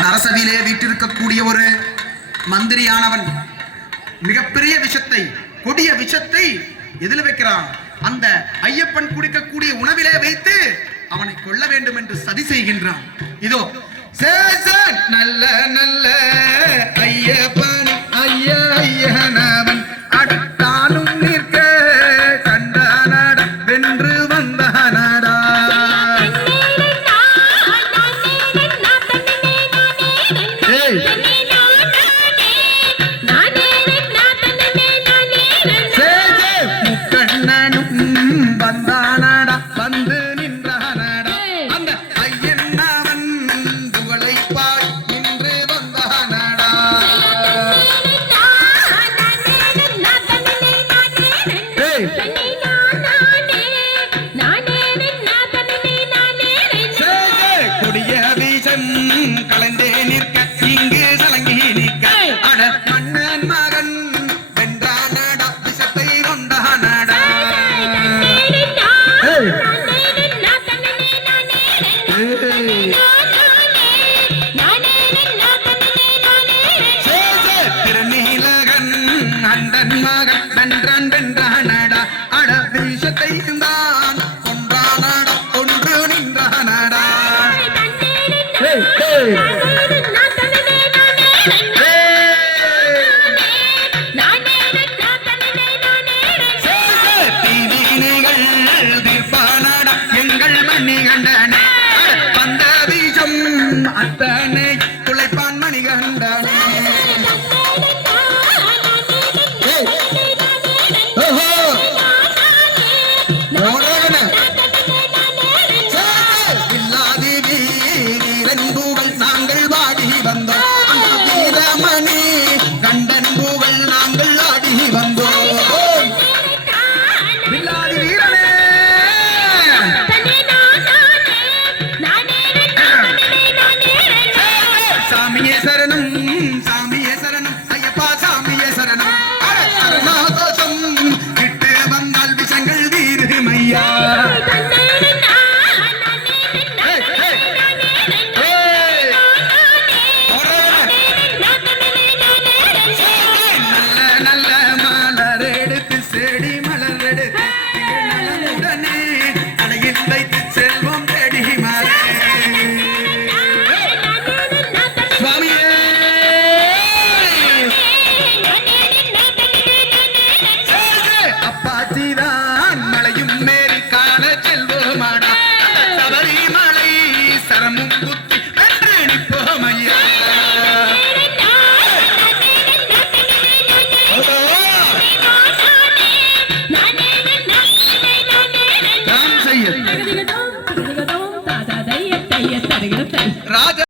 அந்த அரசவையிலே வீட்டிருக்கக்கூடிய ஒரு மந்திரியானவன் மிகப்பெரிய விஷத்தை, கொடிய விஷத்தை எதில் வைக்கிறான்? அந்த ஐயப்பன் குடிக்கக்கூடிய உணவிலே வைத்து அவனை கொல்ல வேண்டும் என்று சதி செய்கின்றான். இதோ நல்ல நல்ல ஐயப்பன் ஐயனவன் அடுத்தானும் நிற்க கண்டானட வென்று வந்தானடா. வந்தானடா வந்து நின்றானடா அந்த ஐயனவன் புகழை பாய் நின்று வந்தானடா. கொடிய வீசன் கலந்தே நிற்க இங்கு சலங்கி நிற்க அட மன்னன் மகன் வென்றானடா விஷத்தை கொண்டானடா. திருநீலகன் அண்டன் மகன் வென்றான் வென்றானடா அட விஷத்தை தான் கொன்றானடா கொன்று நின்றானடா. எங்கள் மணி கண்டனே வந்த வீசம் அத்தனை துளைப்பான் மணி கண்டனே. இல்லாதி வீரன்புகள் நாங்கள் வாடி வந்தோம், வீரமணி கண்டன் புகழ் நாங்கள் ஆடி வந்தோம். இல்லாதி வீரனே சாமியே சரணம் சாமியே சரணம் ஐயப்பா சாமியே சரணம். சரணாதோஷம் விட்டு வந்தால் விஷங்கள் தீருமையா. நல்ல நல்ல மலர் எடுத்து செடி மலர் எடுத்து நலமுடனே அடையில் வைத்து செல்வம் தேடி மாறே. அப்பாச்சிதான் மலையும் மேரி காண செல்வோமாடா சபரிமலை சரமும் குத்தி வென்று நிற்போம் ஐயா. செய்ய